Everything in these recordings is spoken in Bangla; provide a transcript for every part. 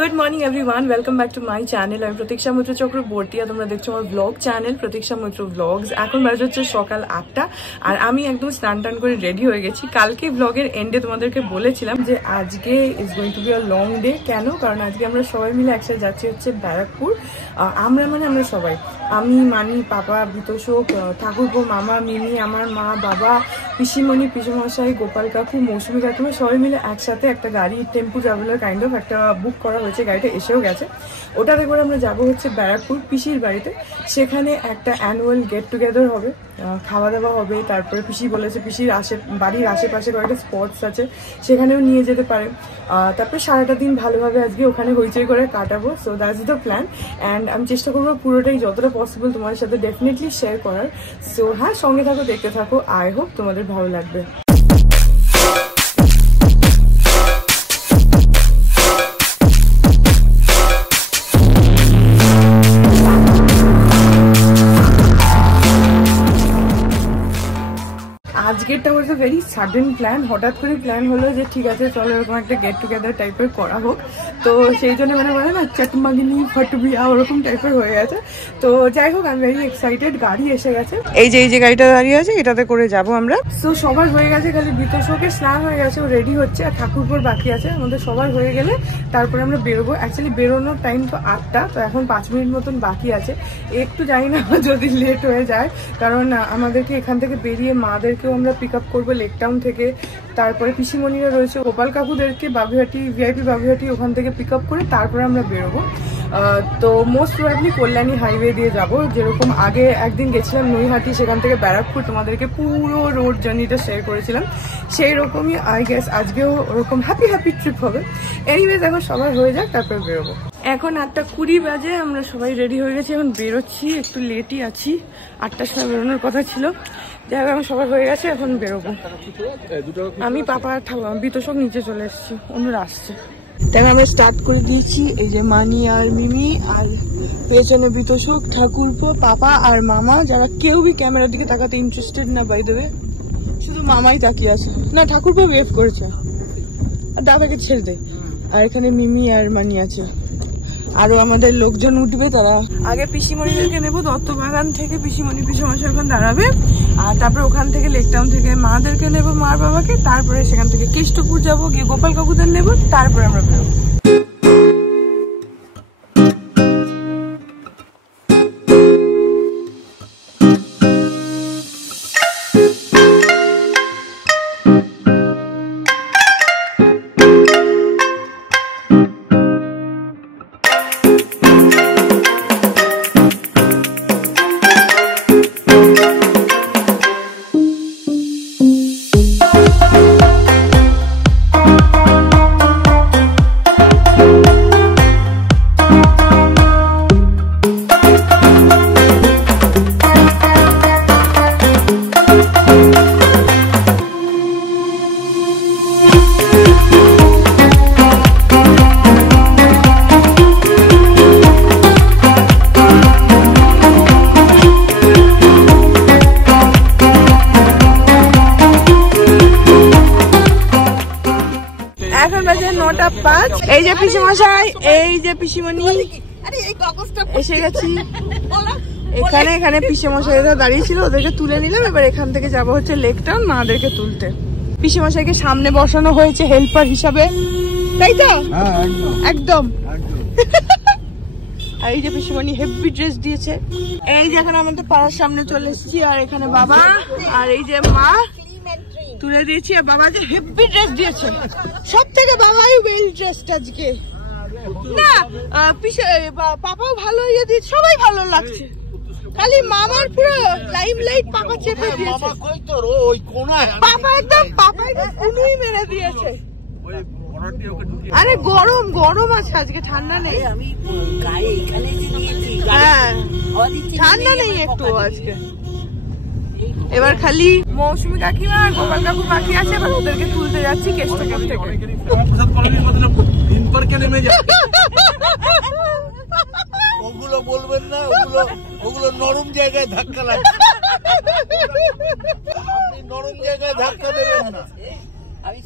Good morning everyone, welcome back to my channel. আমি প্রতীক্ষা মৈত্র চক্রবর্তী আর তোমরা দেখছো আমার ব্লগ চ্যানেল প্রতীক্ষা মৈত্র ব্লগস। এখন বাজে হচ্ছে সকাল 8টা আর আমি একদম স্নান টান করে রেডি হয়ে গেছি। কালকে ব্লগের এন্ডে তোমাদেরকে বলেছিলাম যে আজকে is going to be a long day. কেন? কারণ আজকে আমরা সবাই মিলে একসাথে যাচ্ছি হচ্ছে ব্যারাকপুর। আমরা সবাই, আমি, মানি, পাপা, বিতোষক, ঠাকুরপো, মামা, মিমি, আমার মা, বাবা, পিসিমণি, পিসুমশাই, গোপাল কাকু, মৌসুমী কাকিমা সবাই মিলে একসাথে একটা গাড়ি, টেম্পু ট্রাভেলার কাইন্ড অফ একটা বুক করা হয়েছে। গাড়িটা এসেও গেছে। ওটাতে করে আমরা যাবো হচ্ছে ব্যারাকপুর পিসির বাড়িতে। সেখানে একটা অ্যানুয়াল গেট টুগেদার হবে, খাওয়া দাওয়া হবে। তারপরে পিসি বলেছে পিসির বাড়ির আশেপাশে কয়েকটা স্পটস আছে, সেখানেও নিয়ে যেতে পারে। তারপরে সারাটা দিন ভালোভাবে আজকে ওখানে হইচই করে কাটাবো। So that's the plan and আমি চেষ্টা করবো পুরোটাই যতটা পসিবল তোমাদের সাথে ডেফিনেটলি শেয়ার করার। সো হ্যাঁ, সঙ্গে থাকো, দেখতে থাকো। আই হোপ তোমাদের ভালো লাগবে। আজকেরটা ওয়াজ আ ভেরি সাডেন প্ল্যান। হঠাৎ করে প্ল্যান হলো যে ঠিক আছে চলো এরকম একটা গেট টুগেদার টাইপের করা হোক। তো সেই জন্য বলে না চটমাগিনি ফটবিয়া ওরকম টাইপের হয়ে গেছে। তো যাই হোক, আমি ভেরি এক্সাইটেড। গাড়ি এসে গেছে, এই যে গাড়িটা দাঁড়িয়ে আছে, এটাতে করে যাব আমরা। তো সবার হয়ে গেছে, খালি বিতোষকের স্নান হয়ে গেছে, ও রেডি হচ্ছে। আর ঠাকুরপুর বাকি আছে। আমাদের সবার হয়ে গেলে তারপরে আমরা বেরোবো। অ্যাকচুয়ালি বেরোনোর টাইম তো 8টা, তো এখন 5 মিনিট মতন বাকি আছে। একটু জানি না যদি লেট হয়ে যায়, কারণ আমাদেরকে এখান থেকে বেরিয়ে মাদেরকেও আমরা পিক আপ করবো লেক টাউন থেকে। তারপরে পিসিমণিরা রয়েছে, গোপাল কাকুদেরকে বাবুহাটি ভিআইপি বাবুহাটি ওখান থেকে পিক আপ করে তারপরে আমরা বেরোবো। তো মোস্ট প্রবাবলি কল্যাণী হাইওয়ে দিয়ে যাব। যেরকম আগে একদিন গেছিলাম নৈহাটি, সেখান থেকে ব্যারাকপুর, তোমাদেরকে পুরো রোড জার্নিটা শেয়ার করেছিলাম। সেই রকমই আই গেস আজকেও ওরকম হ্যাপি ট্রিপ হবে। এনিওয়েজ এখন সবাই হয়ে যাক, তারপরে বেরোবো। এখন 8:20 বাজে, আমরা সবাই রেডি হয়ে গেছি, এখন বেরোচ্ছি। একটু লেটই আছি, 8টার সময় বেরোনোর কথা ছিল। যাই হোক, এখন সবার হয়ে গেছে, এখন বেরোবো। আমি পাপা বিতোষক নিচে চলে এসেছি, অন্যরা আসছে। তাই আমরা স্টার্ট করে দিয়েছি। এই যে মানি আর মিমি, আর পেছনে বিতোষক, ঠাকুরপো, পাপা আর মামা, যারা কেউই ক্যামেরার দিকে তাকাতে ইন্টারেস্টেড না বাই দ্য ওয়ে। শুধু মামাই তাকিয়ে আছে, না ঠাকুরপো ওয়েভ করেছে, আর দাদাকে ছেড়ে দে। আর এখানে মিমি আর মানি আছে, আরো আমাদের লোকজন উঠবে। তারা আগে পিসিমণিদেরকে নেবো দত্তবাগান থেকে, পিসিমণি পিসুমশাই ওখানে দাঁড়াবে। আর তারপরে ওখান থেকে লেক টাউন থেকে মাদেরকে নেবো, মার বাবাকে। তারপরে সেখান থেকে কেষ্টপুর যাবো, গিয়ে গোপাল কাকুদের নেবো, তারপরে আমরা বেরোবো। এখন বাজে 9:05। এই যে পিসিমশাই, এই যে পিসিমণি, এসে গেছি। এখানে পিসিমশাইরা দাঁড়িয়ে ছিল, ওদেরকে তুলে নিলাম। এবার এখান থেকে যাবো হচ্ছে লেক টাউন মাদেরকে তুলতে। পিসিমশাইকে সামনে বসানো হয়েছে হেল্পার হিসাবে, তাই তো? একদম। আর এই যে পিসিমণি হেভি ড্রেস দিয়েছে। এই যে এখন আমাদের পাড়ার সামনে চলে এসেছি, আর এখানে বাবা, আর এই যে মা তুলে দিয়েছি। আর বাবা যে হেভি ড্রেস দিয়েছে, সব থেকে বাবাই ওয়েল ড্রেসড আজকে। না পাপাও ভালো ইয়ে দিয়েছে, সবাই ভালো লাগছে। খালি মামার পুরো লাইমলাইট পাপা চেপে দিয়েছে। পাপা একদম কুনুই মেরে দিয়েছে। আরে গরম আছে আজকে, ঠান্ডা নেই। হ্যাঁ, ঠান্ডা নেই একটু আজকে। এবার খালি মৌসুমী কাকিমা আর গোপাল কাকু বাকি আছে, এবার ওদেরকে তুলতে যাচ্ছি কেষ্টপুর থেকে। ওগুলো বলবেন না, ওগুলো নরম জায়গায় ধাক্কা লাগে। আপনি নরম জায়গায় ধাক্কা দেবেন না। আমি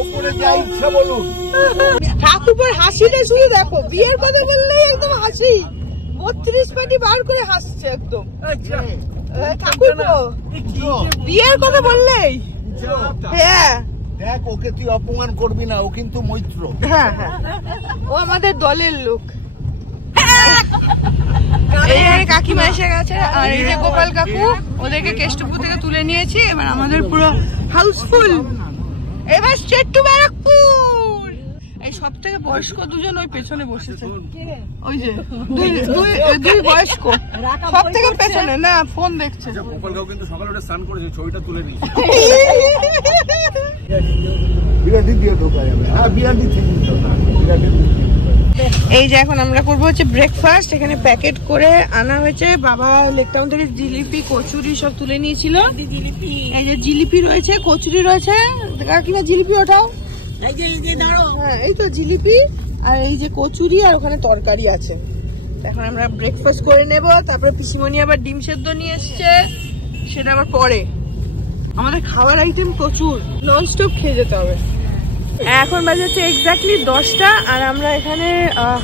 ওপরে যা ইচ্ছা বলুন। কাকুর হাসিটা শুধু দেখো, বিয়ের কথা বললেই একদম হাসি, 32 পাটি বার করে হাসছে একদম। কাকুর বিয়ের কথা বললেই হ্যাঁ দেখ, ওকে তুই অপমান করবি না, ও কিন্তু মৈত্র। হ্যাঁ হ্যাঁ, ও আমাদের দলের লোক। এই কাকিমা এসে গেছে, আর এই যে গোপাল কাকু, ওদেরকে কেষ্টপুর থেকে তুলে নিয়েছি। এবার আমাদের পুরো হাউসফুল। এবার স্ট্রেট টু ব্যারাকপুর। এই সব থেকে বয়স্ক দুজন ওই পেছনে বসেছে, ওই যে দুই বয়স্ক সব থেকে পেছনে, না ফোন দেখছে। গোপাল কাকু কিন্তু সকালে ওটা স্নান করেছে, ছবিটা তুলে নিয়েছে। বিরাটি দিয়ে ঢোকা যাবে। হ্যাঁ, বিরাটি থেকে বিরাটি। এই যে এখন আমরা করবো হচ্ছে ব্রেকফাস্ট। এখানে প্যাকেট করে আনা হয়েছে, বাবা লেকটাউন থেকে জিলিপি কচুরি সব তুলে নিয়েছিল। এই যে জিলিপি রয়েছে, কচুরি রয়েছে। কাকিমা জিলিপি ওঠাও। হ্যাঁ, এই তো জিলিপি, আর এই যে কচুরি, আর ওখানে তরকারি আছে। এখন আমরা ব্রেকফাস্ট করে নেব, তারপরে পিসিমণি আবার ডিম সেদ্ধ নিয়ে এসছে, সেটা আবার পরে। আমাদের খাওয়ার আইটেম প্রচুর, নন স্টপ খেয়ে যেতে হবে। এখন বাজে হচ্ছে এক্স্যাক্টলি 10টা, আর আমরা এখানে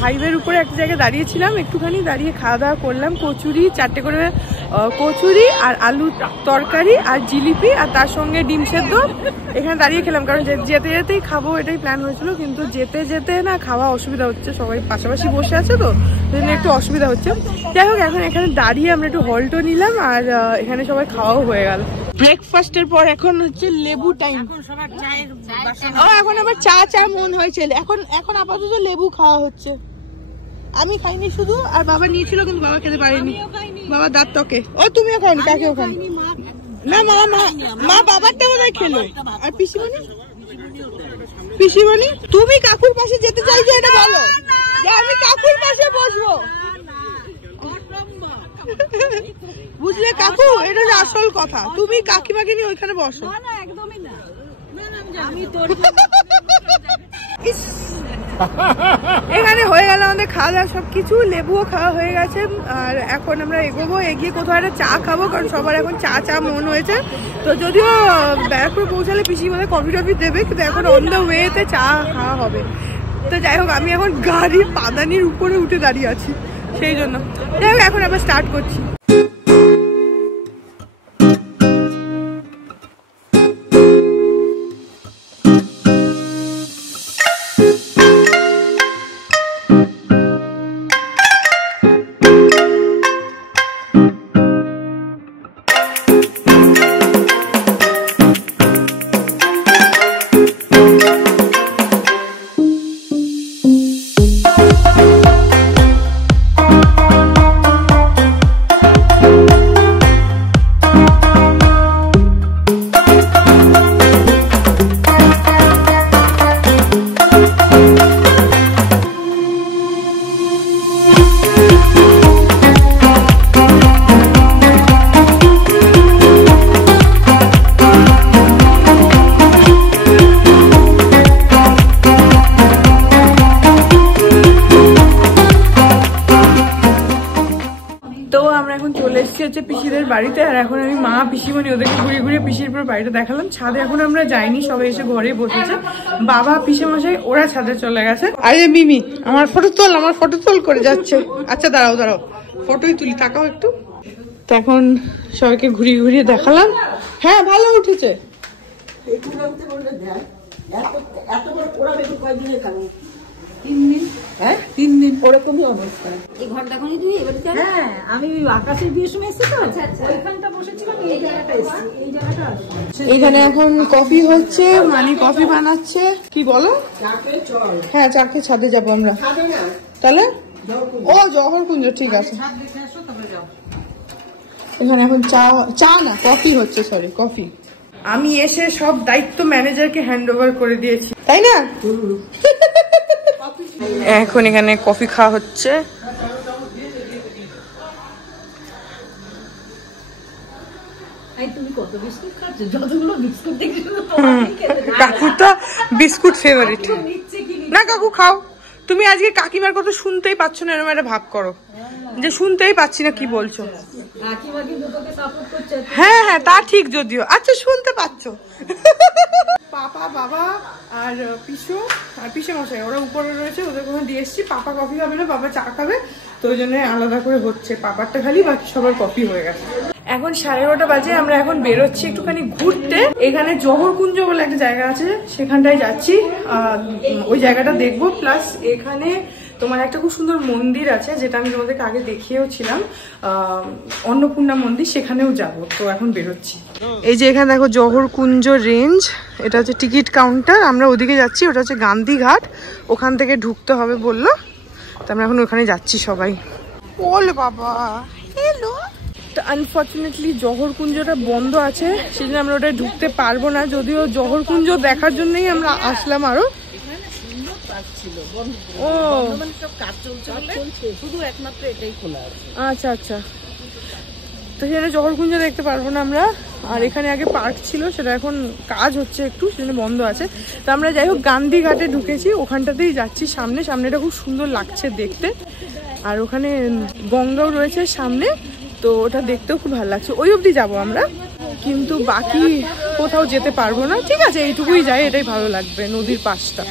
হাইওয়ের উপরে একটা জায়গায় দাঁড়িয়েছিলাম, একটুখানি দাঁড়িয়ে খাওয়া দাওয়া করলাম। কচুরি 4টে করে কচুরি, আর আলু তরকারি, আর জিলিপি, আর তার সঙ্গে ডিম সেদ্ধ এখানে দাঁড়িয়ে খেলাম, কারণ যেতে যেতেই খাবো এটাই প্ল্যান হয়েছিল, কিন্তু যেতে যেতে না খাওয়া অসুবিধা হচ্ছে, সবাই পাশাপাশি বসে আছে তো সেজন্য একটু অসুবিধা হচ্ছে। যাই হোক, এখন এখানে দাঁড়িয়ে আমরা একটু হল্টও নিলাম, আর এখানে সবাই খাওয়াও হয়ে গেল। ব্রেকফাস্টের পর এখন হচ্ছে লেবু টাইম। ও এখন আবার চা মন হয়েছে, এখন আপাতত লেবু খাওয়া হচ্ছে। আমি খাইনি শুধু, আর বাবা নিয়েছিল কিন্তু বাবা খেতে পারেনি, বাবা দাঁত টকে। ও তুমিও খাওনি? কাকেও খানি না, মা বাবারটা বোধহয় খেলো। আর পিসিমণি তুমি কাকুর পাশে যেতে চাইছো, এটা বলো যে আমি কাকুর পাশে বসবো, বুঝলে কাকু? এটা আসল কথা, তুমি কাকিমাকে নিয়ে ওইখানে বসো। একদমই না, এখানে হয়ে গেল আমাদের খাওয়া দাওয়া সবকিছু, লেবুও খাওয়া হয়ে গেছে, আর এখন আমরা এগোবো, এগিয়ে কোথাও একটা চা খাবো, কারণ সবার এখন চা মন হয়েছে। তো যদিও ব্যারাকপুর পৌঁছালে পিসি বলে কফি টফি দেবে, কিন্তু এখন অন দ্য ওয়েতে চা খাওয়া হবে। তো যাই হোক, আমি এখন গাড়ির পাদানির উপরে উঠে দাঁড়িয়ে আছি, সেই জন্য। যাই হোক, এখন আবার স্টার্ট করছি। পিসিদের বাড়িতে, আর এখন আমি মা পিসিমণি ওদেরকে ঘুরিয়ে ঘুরিয়ে পিসির পুরো বাড়িটা দেখালাম। ছাদে এখন আমরা যাইনি, সবাই এসে ঘরে বসেছে, বাবা পিসেমশাই ওরা ছাদে চলে গেছে। আরে মিমি আমার ফটো তোল করে যাচ্ছে। আচ্ছা দাঁড়াও ফটোই তুলি, তাকাও একটু। তো এখন সবাইকে ঘুরিয়ে ঘুরিয়ে দেখালাম। হ্যাঁ ভালো উঠেছে। ওরকমই অবস্থা। এই ঘর দেখনি তুমি? হ্যাঁ, আমি আকাশের বিয়ের সময় এসেছি তো, ওইখানটা বসেছিলাম, এই জায়গাটা এসেছি, এই জায়গাটা। এখানে এখন কফি হচ্ছে, মানে কফি বানাচ্ছে। কি বলো? হ্যাঁ, চাকে ছাদে যাবো আমরা। তাহলে ও জওহরকুঞ্জ, ঠিক আছে। এখানে এখন চা না কফি হচ্ছে, সরি কফি। আমি এসে সব দায়িত্ব ম্যানেজারকে হ্যান্ড ওভার করে দিয়েছি, তাই না? এখন এখানে কফি খাওয়া হচ্ছে। কাকু তো বিস্কুট ফেভারিট না। কাকু খাও তুমি। আজকে কাকিমার কথা শুনতেই পাচ্ছ না, এরকম একটা ভাব করো যে শুনতেই পাচ্ছি না কি বলছো। হ্যাঁ তা ঠিক, যদিও। আচ্ছা শুনতে পাচ্ছ। পাপা, বাবা আর পিসো আর পিসে মশাই ওরা উপরে রয়েছে, ওদের কোনো দিয়ে এসছি। পাপা কফি খাবে না, পাপা চা খাবে, তো ওই জন্য আলাদা করে হচ্ছে। পাপারটা খালি, বাকি সবার কফি হয়ে গেছে। এখন 11:30 বাজে, আমরা এখন বেরোচ্ছি একটুখানি ঘুরতে। এখানে জহরকুঞ্জ বলে একটা জায়গা আছে, সেখানটায় যাচ্ছি, ওই জায়গাটা দেখবো। প্লাস এখানে তোমার একটা খুব সুন্দর মন্দির আছে, যেটা আমি তোমাদেরকে আগে দেখিয়েও ছিলাম, অন্নপূর্ণা মন্দির, সেখানেও যাব। তো এখন বেরোচ্ছি। এই যে এখানে দেখো জহরকুঞ্জ রেঞ্জ, এটা হচ্ছে টিকিট কাউন্টার। আমরা ওদিকে যাচ্ছি, ওটা হচ্ছে গান্ধীঘাট, ওখান থেকে ঢুকতে হবে বললো। তো আমরা এখন ওখানে যাচ্ছি সবাই। ওলে বাবা, হ্যালো। আনফর্চুনেটলি জহরকুঞ্জটা বন্ধ আছে, সেই জন্য আমরা ওটায় ঢুকতে পারবো না। যদিও জহরকুঞ্জ দেখার জন্যই আমরা আসলাম আরো। ও আচ্ছা আচ্ছা, তো সেখানে জহরকুঞ্জ দেখতে পারবো না আমরা। আর এখানে আগে পার্ক ছিল, সেটা এখন কাজ হচ্ছে একটু, সেজন্য বন্ধ আছে। তো আমরা যাই হোক গান্ধীঘাটে ঢুকেছি, ওখানটাতেই যাচ্ছি। সামনেটা খুব সুন্দর লাগছে দেখতে, আর ওখানে গঙ্গাও রয়েছে সামনে, তো ওটা দেখতেও খুব ভালো লাগছে। ওই অবধি যাবো আমরা, কিন্তু বাকি কোথাও যেতে পারবো না। ঠিক আছে, এইটুকুই যাই, এটাই ভালো লাগবে, নদীর পাশটা।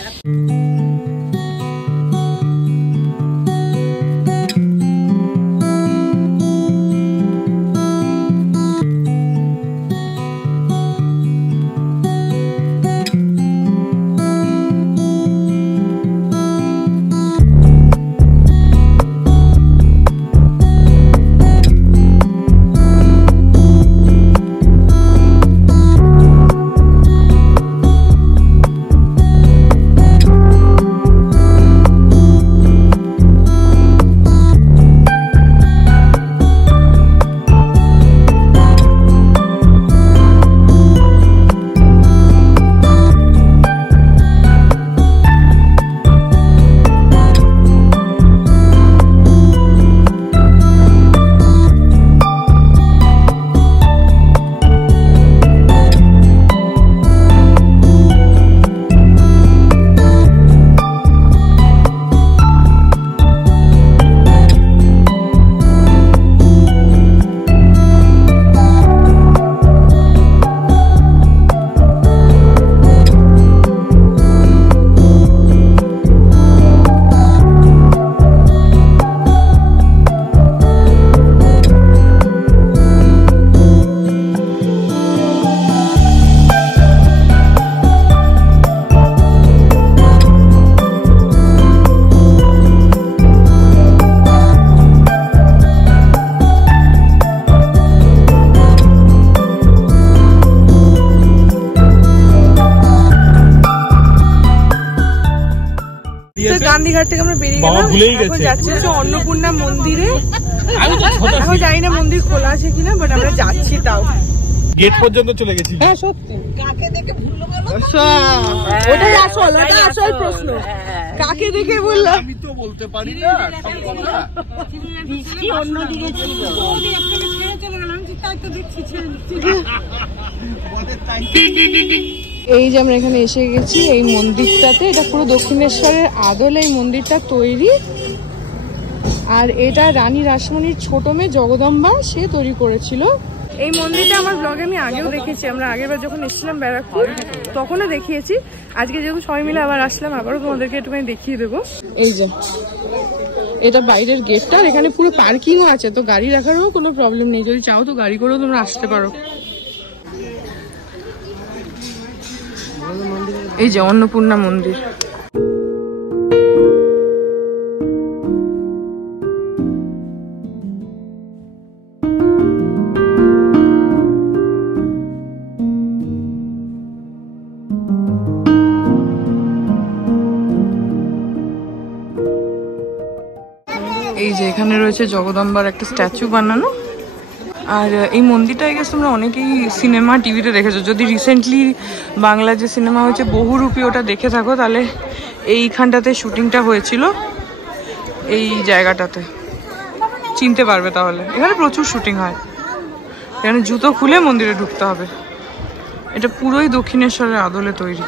গান্ধীঘাট থেকে আমরা বেরিয়ে গেলাম, এখন যাচ্ছি হচ্ছে অন্নপূর্ণা মন্দিরে। এখন জানি না মন্দির খোলা আছে কিনা, বাট আমরা যাচ্ছি। তাও গেট পর্যন্ত চলে গেছি। হ্যাঁ সত্যি, কাকে দেখে ভুললো বলো? ওটাই আসল প্রশ্ন, কাকে দেখে বললো? আমি তো বলতে পারি না সব কথা। বৃষ্টি অন্যদিকে ছিল, ছেড়ে চলে গেলাম, তাই তো দেখছি এই যে আমরা এখানে এসে গেছি এই মন্দিরটাতে। এটা পুরো দক্ষিণেশ্বরের আদলে এই মন্দিরটা তৈরি, আর এটা রানী রাসমণির ছোট মেয়ে জগদম্বা সে তৈরি করেছিল। এই মন্দিরটা আমার ব্লগে আমি আগেও দেখেছি, আমরা আগেরবার যখন এসেছিলাম ব্যারাকপুর তখনও দেখিয়েছি। আজকে যেহেতু সবাই মিলে আবার আসলাম, আবারও তোমাদেরকে একটুখানি দেখিয়ে দেবো। এই যে এটা বাইরের গেটটা, আর এখানে পুরো পার্কিংও আছে, তো গাড়ি রাখারও কোনো প্রবলেম নেই। যদি চাও তো গাড়ি করেও তোমরা আসতে পারো। এই যে অন্নপূর্ণা মন্দির। এই যে এখানে রয়েছে জগদম্বার একটা স্ট্যাচু বানানো। আর এই মন্দিরটা আই গেস তোমরা অনেকেই সিনেমা টিভিতে দেখেছো। যদি রিসেন্টলি বাংলা যে সিনেমা হয়েছে বহুরূপী, ওটা দেখে থাকো, তাহলে এইখানটাতে শুটিংটা হয়েছিল, এই জায়গাটাতে চিনতে পারবে। তাহলে এখানে প্রচুর শুটিং হয়। এখানে জুতো খুলে মন্দিরে ঢুকতে হবে। এটা পুরোই দক্ষিণেশ্বরের আদলে তৈরি।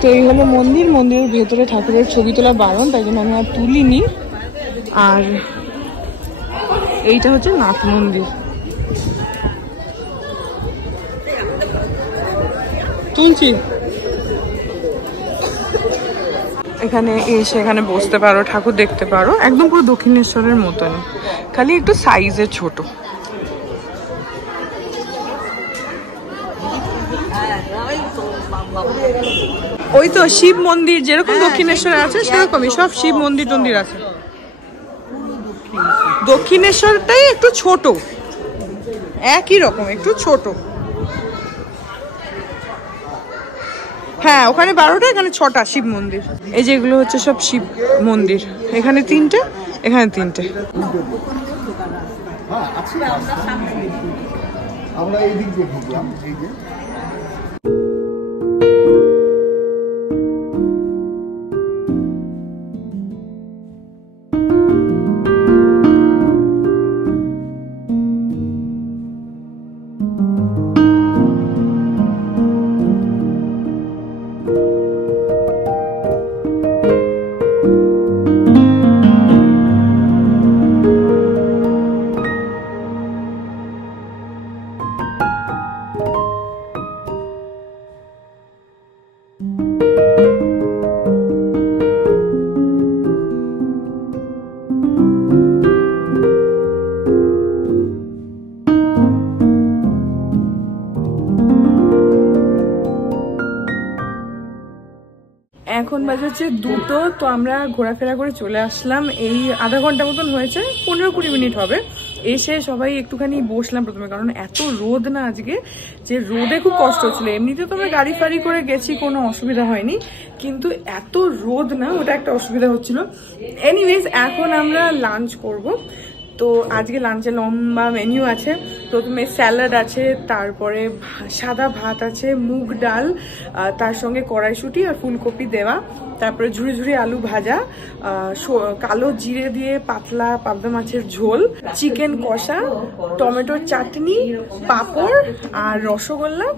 তো এই হলো মন্দির। মন্দিরের ভেতরে ঠাকুরের ছবি তোলা বারণ, তাই জন্য আমি আর তুলিনি। আর এইটা হচ্ছে নাথ মন্দির। তুলছি। এখানে এসে এখানে বসতে পারো, ঠাকুর দেখতে পারো, একদম পুরো দক্ষিণেশ্বরের মতন, খালি একটু সাইজে ছোট। ওই তো শিব মন্দির যেরকম দক্ষিণেশ্বরে আছে সেরকমই সব শিব মন্দির টন্দির আছে। দক্ষিণেশ্বরটাই একটু ছোট, একই রকম একটু ছোট। হ্যাঁ ওখানে 12টা, এখানে 6টা শিব মন্দির। এই যেগুলো হচ্ছে সব শিব মন্দির, এখানে 3টে, এখানে 3টে। আমরা এই দিক দিয়ে ঢুকলাম। এখন বাজে হচ্ছে 2টো। তো আমরা ঘোরাফেরা করে চলে আসলাম, এই আধা ঘন্টা মতন হয়েছে, 15-20 মিনিট হবে। এসে সবাই একটুখানি বসলাম প্রথমে, কারণ এত রোদ না আজকে, যে রোদে খুব কষ্ট হচ্ছিল। এমনিতে তো আমরা গাড়ি ফাড়ি করে গেছি, কোনো অসুবিধা হয়নি, কিন্তু এত রোদ না, ওটা একটা অসুবিধা হচ্ছিল। এনিওয়েজ এখন আমরা লাঞ্চ করব। তো আজকে লাঞ্চে লম্বা মেনু আছে। প্রথমে স্যালাড আছে, তারপরে সাদা ভাত আছে, মুগ ডাল, তার সঙ্গে কড়াইশুঁটি আর ফুলকপি দেওয়া, তারপরে ঝুড়ি ঝুড়ি আলু ভাজা, কালো জিরে দিয়ে পাতলা পাবদা মাছের ঝোল, চিকেন কষা, টমেটোর চাটনি, পাঁপড় আর রসগোল্লা,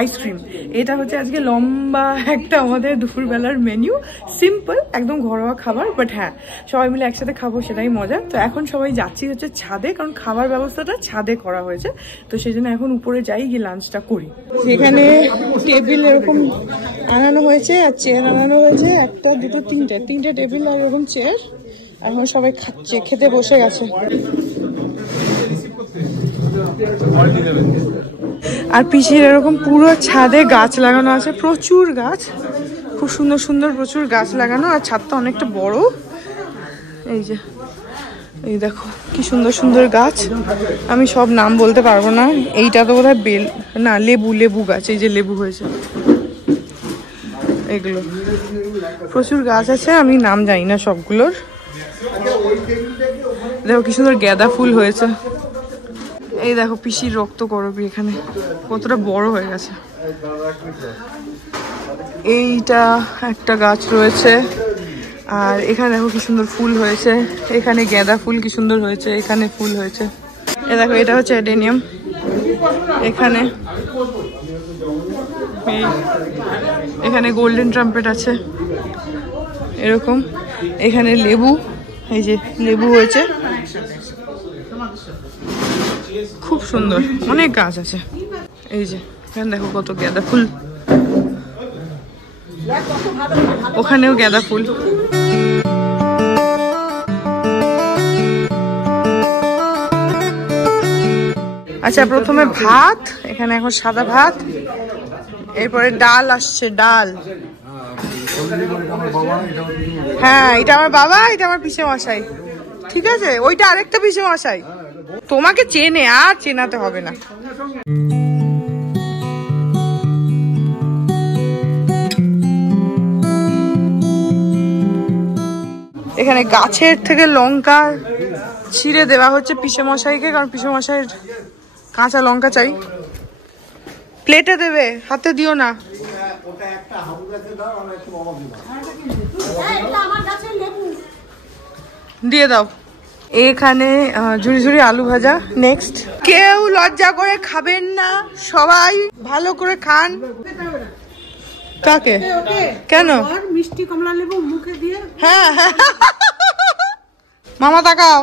আইসক্রিম। এটা হচ্ছে আজকে লম্বা একটা আমাদের দুপুরবেলার মেনু। সিম্পল, একদম ঘরোয়া খাবার, বাট হ্যাঁ সবাই মিলে একসাথে খাবো, সেটাই মজা। তো এখন সবাই যাচ্ছি হচ্ছে ছাদে, কারণ খাবার ব্যবস্থাটা ছাদে করা হয়েছে। তো সেই জন্য এখন উপরে যাই, গিয়ে লাঞ্চটা করি। সেখানে টেবিল এরকম আনানো হয়েছে আর চেয়ার আনানো হয়েছে, 1, 2, 3টে টেবিল আর এরকম চেয়ার। এখন সবাই খাচ্ছে, খেতে বসে গেছে। আর পিছিয়ে এরকম পুরো ছাদে গাছ লাগানো আছে, প্রচুর গাছ, খুব সুন্দর সুন্দর প্রচুর গাছ লাগানো। আর ছাদটা অনেকটা বড়। এই যে এই দেখো কি সুন্দর সুন্দর গাছ, আমি সব নাম বলতে পারবো না। এইটা তো বোধহয় বেল না, লেবু গাছ। এই যে লেবু হয়েছে, এগুলো প্রচুর গাছ আছে, আমি নাম জানি না সবগুলোর। দেখো কি সুন্দর গাঁদা ফুল হয়েছে। এই দেখো পিসির রক্ত করবি এখানে কতটা বড় হয়ে গেছে। এইটা একটা গাছ রয়েছে, আর এখানে দেখো কি সুন্দর ফুল হয়েছে। এখানে গাঁদা ফুল কি সুন্দর হয়েছে, এখানে ফুল হয়েছে। এ দেখো এটা হচ্ছে অ্যাডেনিয়াম। এখানে এখানে গোল্ডেন ট্রাম্পেট আছে এরকম। এখানে লেবু, এই যে লেবু হয়েছে, খুব সুন্দর, অনেক গাছ আছে। এই যে এখানে দেখো কত গাঁদা ফুল, ওখানেও গাঁদা ফুল। আচ্ছা প্রথমে ভাত, এখানে এখন সাদা ভাত, এরপরে ডাল আসছে, ডাল। হ্যাঁ এটা আমার বাবা, এটা আমার পিসে মশাই, ঠিক আছে। ওইটা আরেকটা পিসে মশাই, তোমাকে চেনে, আর চেনাতে হবে না। এখানে গাছের থেকে লঙ্কা ছিঁড়ে দেওয়া হচ্ছে পিসে মশাইকে, কারণ পিসে মশাইয়ের কাঁচা লঙ্কা চাই। প্লেটে দেবে, হাতে দিও না। দিয়ে দাও। এখানে ঝুড়ি ঝুড়ি আলু ভাজা। নেক্সট, কেউ লজ্জা করে খাবেন না, সবাই ভালো করে খান। কাকে? কেন? মিষ্টি কমলা লেবু মুখে দিয়ে। হ্যাঁ মামা তাকাও,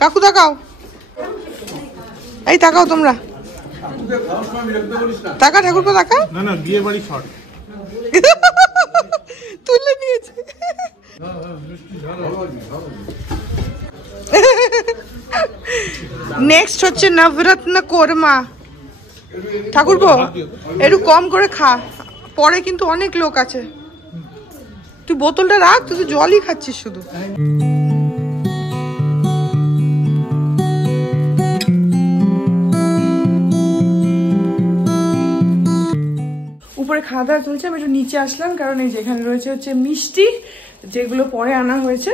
কাকু তাকাও, এই তাকাও তোমরা। টাকা ঠাকুরপো টাকা না না বিয়ে বাড়ি শর্ট তুলে নিয়েছে। নেক্সট হচ্ছে নবরত্ন কোরমা। ঠাকুরপো একটু কম করে খা, পরে কিন্তু অনেক লোক আছে। তুই বোতলটা রাখ, তুই তো জলই খাচ্ছিস শুধু। উপরে খাওয়া দাওয়া চলছে, আমি একটু নিচে আসলাম কারণ এই যেখানে রয়েছে হচ্ছে মিষ্টি, যেগুলো পরে আনা হয়েছে।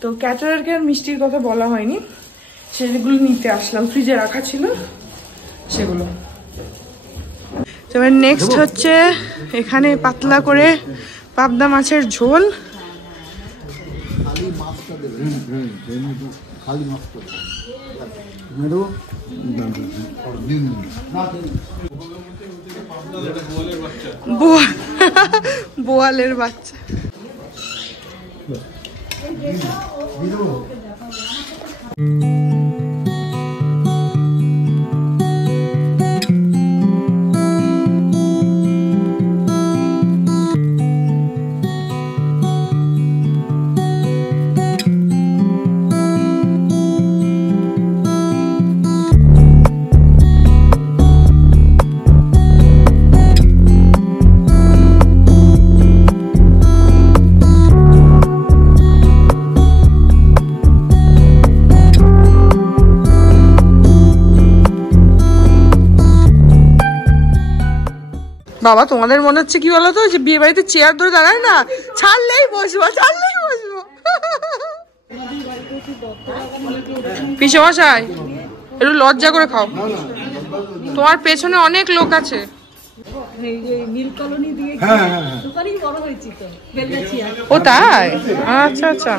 তো ক্যাটারারকে আর মিষ্টির কথা বলা হয়নি, সেগুলো নিতে আসলাম, ফ্রিজে রাখা ছিল সেগুলো। এবার নেক্সট হচ্ছে এখানে পাতলা করে পাবদা মাছের ঝোল। বোয়ালের বাচ্চা। বাবা তোমাদের মনে হচ্ছে কি বলতো, যে বিয়ে বাড়িতে চেয়ার ধরে দাঁড়ায় না, ছাড়লেই বসবো ছাড়লেই বসবো। পিসমশাই একটু লজ্জা করে খাও, তোমার পেছনে অনেক লোক আছে। ও তাই, আচ্ছা আচ্ছা।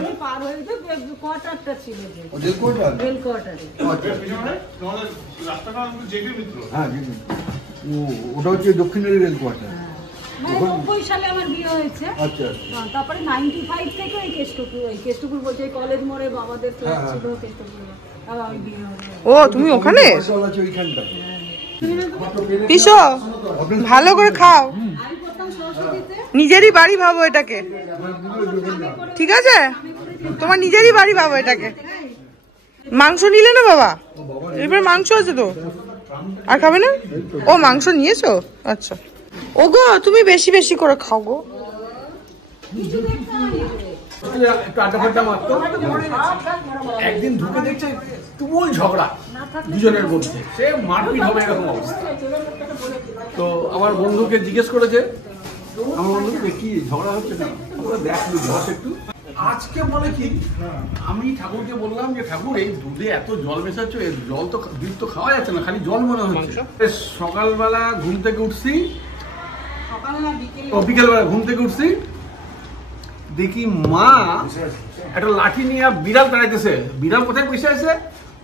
ওটা হচ্ছে দক্ষিণের রেল কোয়ার্টার। 90 সালে আমার বিয়ে হয়েছে। আচ্ছা, তারপরে 95 থেকে এই কেষ্টপুর বলতে কলেজ মোড়ে বাবাদের ফ্ল্যাট ছিল কেষ্টপুরে। আর আমি বিয়ে হয়েছে। ও তুমি ওখানে? পিসো ভালো করে খাও, নিজেরই বাড়ি ভাবো এটাকে, ঠিক আছে? তোমার নিজেরই বাড়ি ভাবো এটাকে। মাংস নিলে না বাবা? এবার মাংস আছে তো, আর খাবে না? ও মাংস নিয়েছো? আচ্ছা। ও গো তুমি বেশি বেশি করে খাও গো। একদিন ঢুকে দেখছে তুমুল ঝগড়া দুজনের মধ্যে, সে মারপিট হবে এরকম অবস্থা। তো আমার বন্ধুকে জিজ্ঞেস করেছে, আমার বন্ধুকে কি ঝগড়া হচ্ছে না, দেখ বস একটু। আজকে বলে কি, আমি ঠাকুরকে বললাম যে ঠাকুর এই দুধে এত জল মেশাচ্ছ, এই জল তো দুধ তো খাওয়া যাচ্ছে না, খালি জল মনে হচ্ছে। সকালবেলা ঘুম থেকে উঠছি, বিকেলবেলা ঘুম থেকে উঠছি, দেখি মা একটা লাঠি নিয়ে বিড়াল তাড়াইতেছে। বিড়াল কোথায় বসে আছে?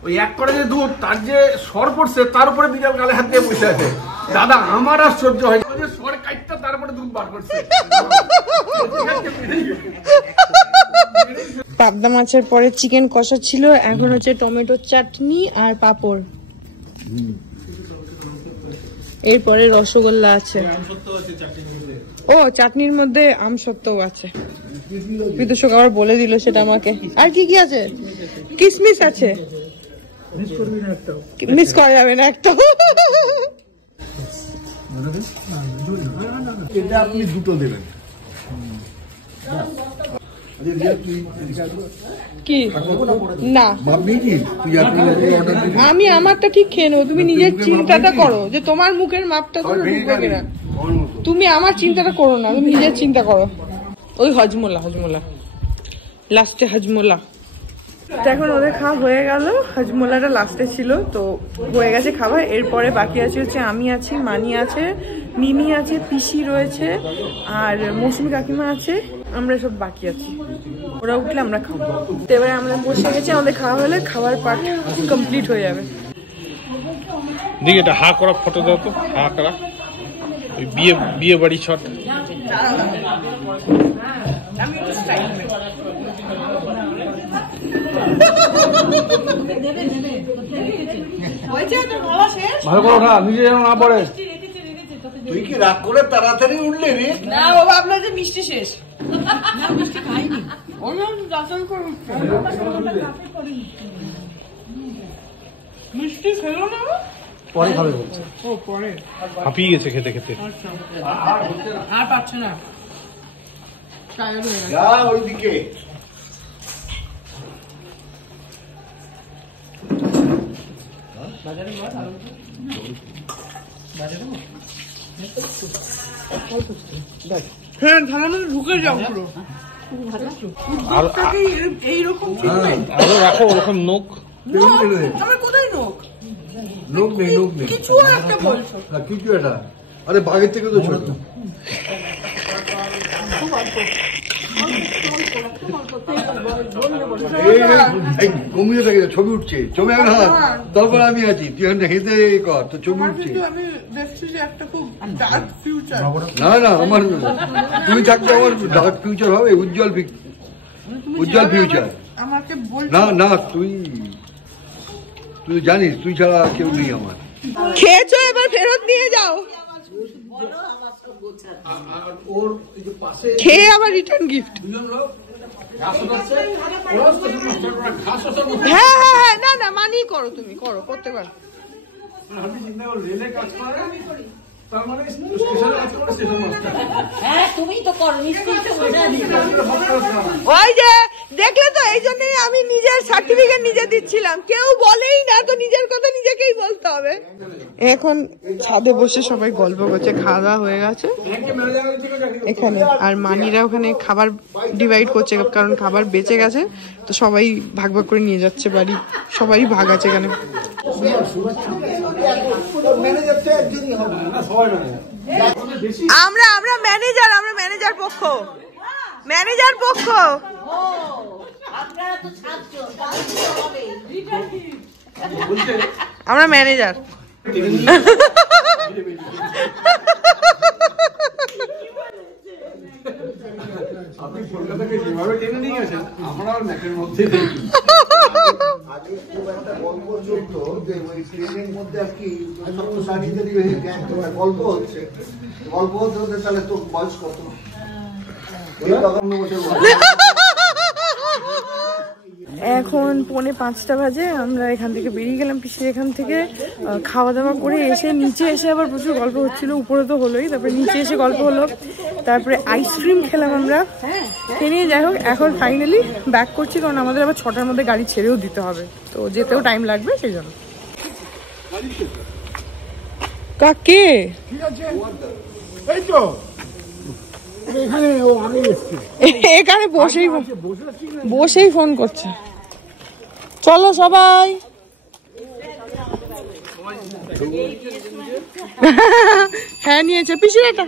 ওই এক করে যে দুধ তার যে সর পড়ছে তার উপরে বিড়াল গালে হাত দিয়ে বসে আছে। দাদা আমার আর সহ্য হয় না, সর কাটতে তারপরে দুধ বার করছে। পাবদা মাছের পরে চিকেন কষা ছিল, এখন হচ্ছে টমেটো চাটনি আর পাঁপড়, এরপরে রসগোল্লা আছে। ও চাটনির মধ্যে আমসত্ত্বও আছে, পিতুষক আবার বলে দিল সেটা আমাকে। আর কি কি আছে? কিসমিস আছে, মিস করা যাবে না একটা। এটা আপনি দুটো দেবেন। কি না আমি আমারটা ঠিক খেয়ে নেবো, তুমি নিজের চিন্তাটা করো যে তোমার মুখের মাপটা তুমি ঢুকবে কিনা। তুমি আমার চিন্তাটা করো না, তুমি নিজের চিন্তা করো। ওই হজমোলা লাস্টে হজমোলা। এখন ওদের খাওয়া হয়ে গেল, হজমোলাটা লাস্টে ছিল তো হয়ে গেছে খাবার। এরপরে বাকি আছে হচ্ছে আমি আছি, মানি আছে, মিমি আছে, পিসি রয়েছে আর মৌসুমি কাকিমা আছে, আমরা সব বাকি আছি। ওরা উঠলে আমরা খাবো। তো এবারে আমরা বসে গেছি, আমাদের খাওয়া হলে খাওয়ার পার্ট কমপ্লিট হয়ে যাবে। দেখি এটা হা করা ফটো দাও তো, হা করা বিয়ে বাড়ি শট। ভালো করে ওঠা, নিজে যেন না পড়ে। তুই কি রাগ করে তাড়াতাড়ি উঠলি রে? না, ও ভাবলো যে মিষ্টি শেষ। না, মিষ্টি খাইনি। মিষ্টি খেলো না, পরে খাবে বলছে। ও পরে হাঁপিয়ে গেছে খেতে খেতে। আর পাচ্ছে না। যা ওইদিকে। হ্যাঁ, ধারানো ঢুকে যাও পুরো। এইরকম আরো রাখো ওরকম নোক। আমার কোথায় নোক? লোক নেই, লোক নেই। কিছু একটা বলছো। কিছু এটা, আরে বাঘের থেকে তো ছোট। কমিয়ে থাকে, ছবি উঠছে, ছবি এখন হাত, তারপর আমি আছি, তুই এখন হেঁটে কর, তো ছবি উঠছে। আমি দেখছি যে একটা খুব ডার্ক ফিউচার। না না, আমার তুমি থাকতে আমার ডার্ক ফিউচার হবে, উজ্জ্বল ফিউচার। আমাকে বলছো না না, তুই জানিস তুই ছাড়া কেউ নেই আমার। খেয়েছো, এবার ফেরত নিয়ে যাও। ওর এই যে পাশে খেয়ে আবার রিটার্ন গিফট। দুজন লোক ঘাস ওঠাচ্ছে, ওরা তো ঘাস ওঠার মতো। হ্যাঁ হ্যাঁ হ্যাঁ, না না, মানেই করো, তুমি করতে পারো। আমি চিন্তা করি রেলে কাজ করে, তার মানে স্টেশনে কাজ করে, স্টেশন মাস্টার। হ্যাঁ তুমি তো করো, নিশ্চয়ই তো বোঝা ওই যে দেখলে তো, এই জন্যই আমি নিজের সার্টিফিকেট নিজে দিচ্ছিলাম, কেউ বলেই না তো, নিজের কথা নিজেকেই বলতে হবে। এখন ছাদে বসে সবাই গল্প করছে, খাওয়া দাওয়া হয়ে গেছে এখানে, আর মানিরা ওখানে খাবার ডিভাইড করছে, কারণ খাবার বেঁচে গেছে তো সবাই ভাগ ভাগ করে নিয়ে যাচ্ছে বাড়ি, সবারই ভাগ আছে এখানে। আমরা ম্যানেজার পক্ষ। আমরা ম্যানেজার। আপনি কলকাতাকে যেভাবে টেনে নিয়ে গেছেন, আমরা ম্যাপের মধ্যে আগে খুব একটা গল্প চলতো যে ওই ট্রেনের মধ্যে আর কি গল্প হচ্ছে, তাহলে তোর বয়স কত? এখন 4:45 বাজে, আমরা এখান থেকে বেরিয়ে গেলাম পিসির এখান থেকে। খাওয়া দাওয়া করে এসে নিচে এসে আবার প্রচুর গল্প হচ্ছিল, উপরে তো হলোই, তারপরে নিচে এসে গল্প হলো, তারপরে আইসক্রিম খেলাম আমরা, খেয়ে যাই হোক এখন ফাইনালি ব্যাক করছি, কারণ আমাদের আবার 6টার মধ্যে গাড়ি ছেড়েও দিতে হবে, তো যেতেও টাইম লাগবে সেই জন্য। কাকে এখানে বসেই ফোন করছে। চলো সবাই। হ্যাঁ নিয়েছে পিসির এটা।